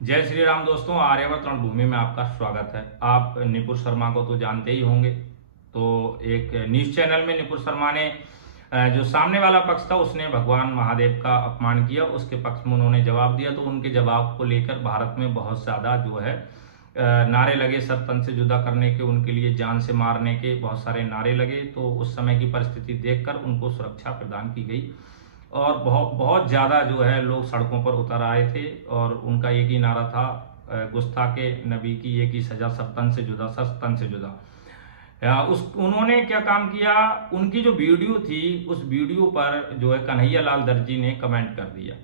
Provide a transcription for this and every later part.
जय श्री राम दोस्तों, आर्यवर्त रणभूमि में आपका स्वागत है। आप निपुर शर्मा को तो जानते ही होंगे। तो एक न्यूज़ चैनल में निपुर शर्मा ने जो सामने वाला पक्ष था उसने भगवान महादेव का अपमान किया, उसके पक्ष में उन्होंने जवाब दिया। तो उनके जवाब को लेकर भारत में बहुत ज़्यादा जो है नारे लगे, सर तन से जुदा करने के, उनके लिए जान से मारने के बहुत सारे नारे लगे। तो उस समय की परिस्थिति देखकर उनको सुरक्षा प्रदान की गई और बहुत बहुत ज़्यादा जो है लोग सड़कों पर उतर आए थे और उनका एक ही नारा था, गुस्ताखे नबी की एक ही सज़ा, सब तन से जुदा, सर तन से जुदा। उस उन्होंने क्या काम किया, उनकी जो वीडियो थी उस वीडियो पर जो है कन्हैया लाल दर्जी ने कमेंट कर दिया।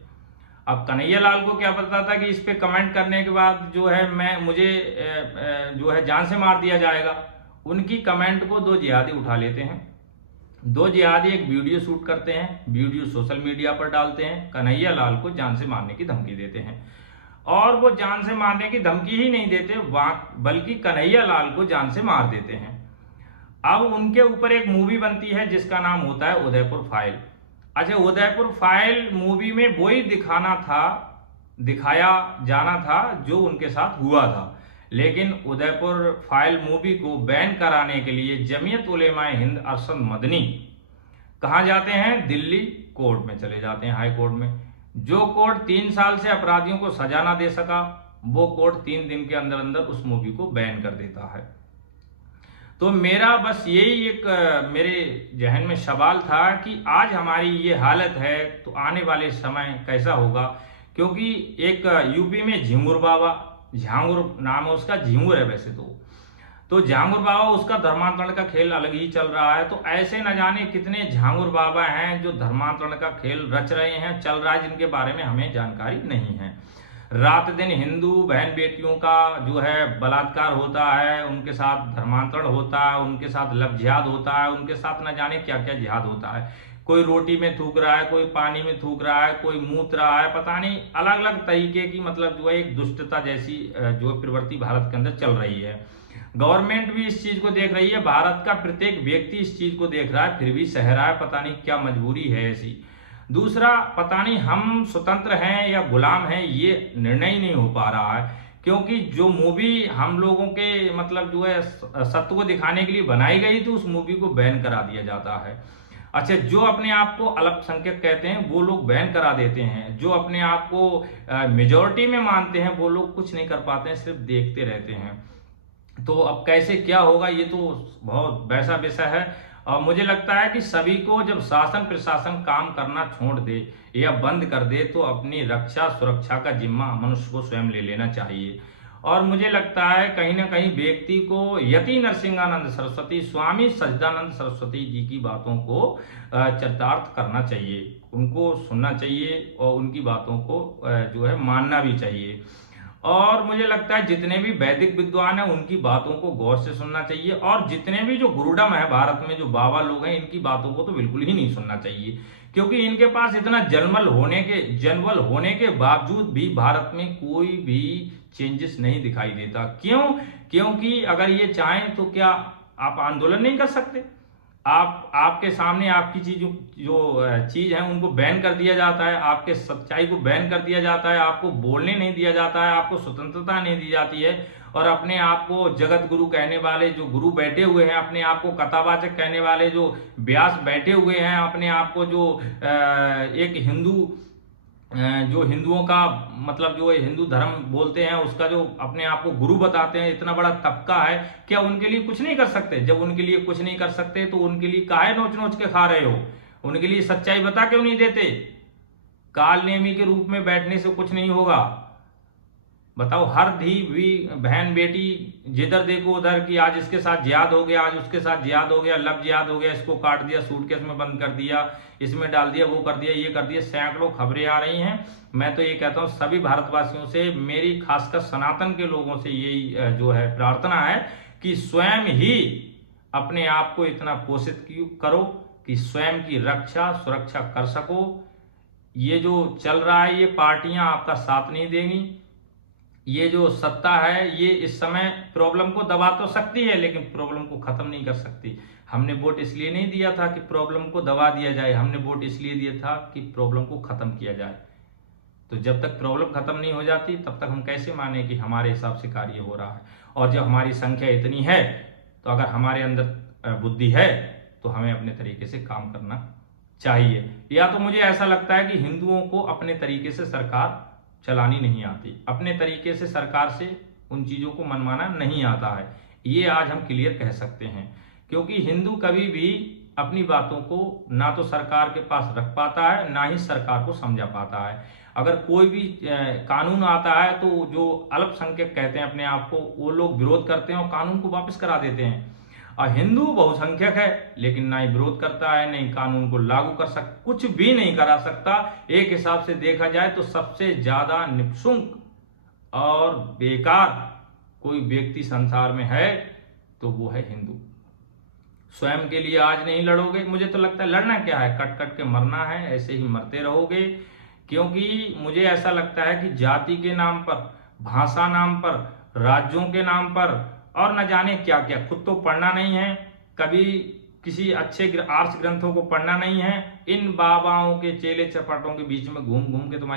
अब कन्हैया लाल को क्या पता था कि इस पे कमेंट करने के बाद जो है मुझे जो है जान से मार दिया जाएगा। उनकी कमेंट को दो जिहादी उठा लेते हैं। दो जिहादी एक वीडियो शूट करते हैं, वीडियो सोशल मीडिया पर डालते हैं, कन्हैया लाल को जान से मारने की धमकी देते हैं। और वो जान से मारने की धमकी ही नहीं देते, बल्कि कन्हैया लाल को जान से मार देते हैं। अब उनके ऊपर एक मूवी बनती है जिसका नाम होता है उदयपुर फाइल। अच्छा, उदयपुर फाइल मूवी में वही दिखाया जाना था जो उनके साथ हुआ था। लेकिन उदयपुर फाइल मूवी को बैन कराने के लिए जमीयत उलेमाए हिंद अरशद मदनी कहाँ जाते हैं? दिल्ली कोर्ट में चले जाते हैं, हाई कोर्ट में। जो कोर्ट 3 साल से अपराधियों को सजा ना दे सका, वो कोर्ट 3 दिन के अंदर अंदर उस मूवी को बैन कर देता है। तो मेरा बस यही एक मेरे जहन में सवाल था कि आज हमारी ये हालत है तो आने वाले समय कैसा होगा। क्योंकि एक यूपी में झिंगुर बाबा, झांगुर नाम है उसका, झिंगुर है वैसे तो झांगुर बाबा, उसका धर्मांतरण का खेल अलग ही चल रहा है। तो ऐसे न जाने कितने झांगुर बाबा हैं जो धर्मांतरण का खेल रच रहे हैं, चल रहा है, जिनके बारे में हमें जानकारी नहीं है। रात दिन हिंदू बहन बेटियों का जो है बलात्कार होता है, उनके साथ धर्मांतरण होता है, उनके साथ लव जिहाद होता है, उनके साथ न जाने क्या क्या जिहाद होता है। कोई रोटी में थूक रहा है, कोई पानी में थूक रहा है, कोई मूत रहा है, पता नहीं अलग अलग तरीके की मतलब जो है एक दुष्टता जैसी जो प्रवृत्ति भारत के अंदर चल रही है। गवर्नमेंट भी इस चीज को देख रही है, भारत का प्रत्येक व्यक्ति इस चीज को देख रहा है, फिर भी सह रहा है। पता नहीं क्या मजबूरी है ऐसी। दूसरा, पता नहीं हम स्वतंत्र हैं या गुलाम हैं, ये निर्णय ही नहीं हो पा रहा है। क्योंकि जो मूवी हम लोगों के मतलब जो है सत्य को दिखाने के लिए बनाई गई थी, उस मूवी को बैन करा दिया जाता है। अच्छा, जो अपने आप को अल्पसंख्यक कहते हैं वो लोग बैन करा देते हैं, जो अपने आप को मेजोरिटी में मानते हैं वो लोग कुछ नहीं कर पाते हैं, सिर्फ देखते रहते हैं। तो अब कैसे क्या होगा ये तो बहुत वैसा विषय है। और मुझे लगता है कि सभी को जब शासन प्रशासन काम करना छोड़ दे या बंद कर दे तो अपनी रक्षा सुरक्षा का जिम्मा मनुष्य को स्वयं ले लेना चाहिए। और मुझे लगता है कहीं ना कहीं व्यक्ति को यति नरसिंहानंद सरस्वती, स्वामी सच्चिदानंद सरस्वती जी की बातों को चरितार्थ करना चाहिए, उनको सुनना चाहिए और उनकी बातों को जो है मानना भी चाहिए। और मुझे लगता है जितने भी वैदिक विद्वान हैं उनकी बातों को गौर से सुनना चाहिए। और जितने भी जो गुरुडम है भारत में, जो बाबा लोग हैं, इनकी बातों को तो बिल्कुल ही नहीं सुनना चाहिए। क्योंकि इनके पास इतना जनबल होने के बावजूद भी भारत में कोई भी चेंजेस नहीं दिखाई देता। क्यों? क्योंकि अगर ये चाहें तो क्या आप आंदोलन नहीं कर सकते? आपके सामने आपकी चीज है उनको बैन कर दिया जाता है, आपके सच्चाई को बैन कर दिया जाता है, आपको बोलने नहीं दिया जाता है, आपको स्वतंत्रता नहीं दी जाती है। और अपने आप को जगत गुरु कहने वाले जो गुरु बैठे हुए हैं, अपने आप को कथावाचक कहने वाले जो व्यास बैठे हुए हैं, अपने आप को जो एक हिंदू जो हिंदुओं का मतलब जो हिंदू धर्म बोलते हैं उसका जो अपने आप को गुरु बताते हैं, इतना बड़ा तबका है, क्या उनके लिए कुछ नहीं कर सकते? जब उनके लिए कुछ नहीं कर सकते तो उनके लिए काहे नोच नोच के खा रहे हो? उनके लिए सच्चाई बता क्यों नहीं देते? काल नेमी के रूप में बैठने से कुछ नहीं होगा। बताओ, हर धी भी बहन बेटी जिधर देखो उधर की आज इसके साथ जिहाद हो गया, आज उसके साथ जिहाद हो गया, लव जिहाद हो गया, इसको काट दिया, सूटकेस में बंद कर दिया, इसमें डाल दिया, वो कर दिया, ये कर दिया, सैकड़ों खबरें आ रही हैं। मैं तो ये कहता हूँ सभी भारतवासियों से, मेरी खासकर सनातन के लोगों से यही जो है प्रार्थना है कि स्वयं ही अपने आप को इतना पोषित करो कि स्वयं की रक्षा सुरक्षा कर सको। ये जो चल रहा है ये पार्टियां आपका साथ नहीं देंगी। ये जो सत्ता है ये इस समय प्रॉब्लम को दबा तो सकती है लेकिन प्रॉब्लम को खत्म नहीं कर सकती। हमने वोट इसलिए नहीं दिया था कि प्रॉब्लम को दबा दिया जाए, हमने वोट इसलिए दिया था कि प्रॉब्लम को खत्म किया जाए। तो जब तक प्रॉब्लम खत्म नहीं हो जाती तब तक हम कैसे माने कि हमारे हिसाब से कार्य हो रहा है। और जब हमारी संख्या इतनी है तो अगर हमारे अंदर बुद्धि है तो हमें अपने तरीके से काम करना चाहिए। या तो मुझे ऐसा लगता है कि हिंदुओं को अपने तरीके से सरकार चलानी नहीं आती, अपने तरीके से सरकार से उन चीज़ों को मनवाना नहीं आता है, ये आज हम क्लियर कह सकते हैं। क्योंकि हिंदू कभी भी अपनी बातों को ना तो सरकार के पास रख पाता है, ना ही सरकार को समझा पाता है। अगर कोई भी कानून आता है तो जो अल्पसंख्यक कहते हैं अपने आप को, वो लोग विरोध करते हैं और कानून को वापस करा देते हैं। और हिंदू बहुसंख्यक है लेकिन ना ही विरोध करता है, नहीं कानून को लागू कर सकता, कुछ भी नहीं करा सकता। एक हिसाब से देखा जाए तो सबसे ज्यादा निःशुल्क और बेकार कोई व्यक्ति संसार में है तो वो है हिंदू। स्वयं के लिए आज नहीं लड़ोगे, मुझे तो लगता है लड़ना क्या है, कट कट के मरना है, ऐसे ही मरते रहोगे। क्योंकि मुझे ऐसा लगता है कि जाति के नाम पर, भाषा नाम पर, राज्यों के नाम पर और न जाने क्या क्या, खुद तो पढ़ना नहीं है, कभी किसी अच्छे आर्ष ग्रंथों को पढ़ना नहीं है, इन बाबाओं के चेले चपाटों के बीच में घूम घूम के तुम्हारी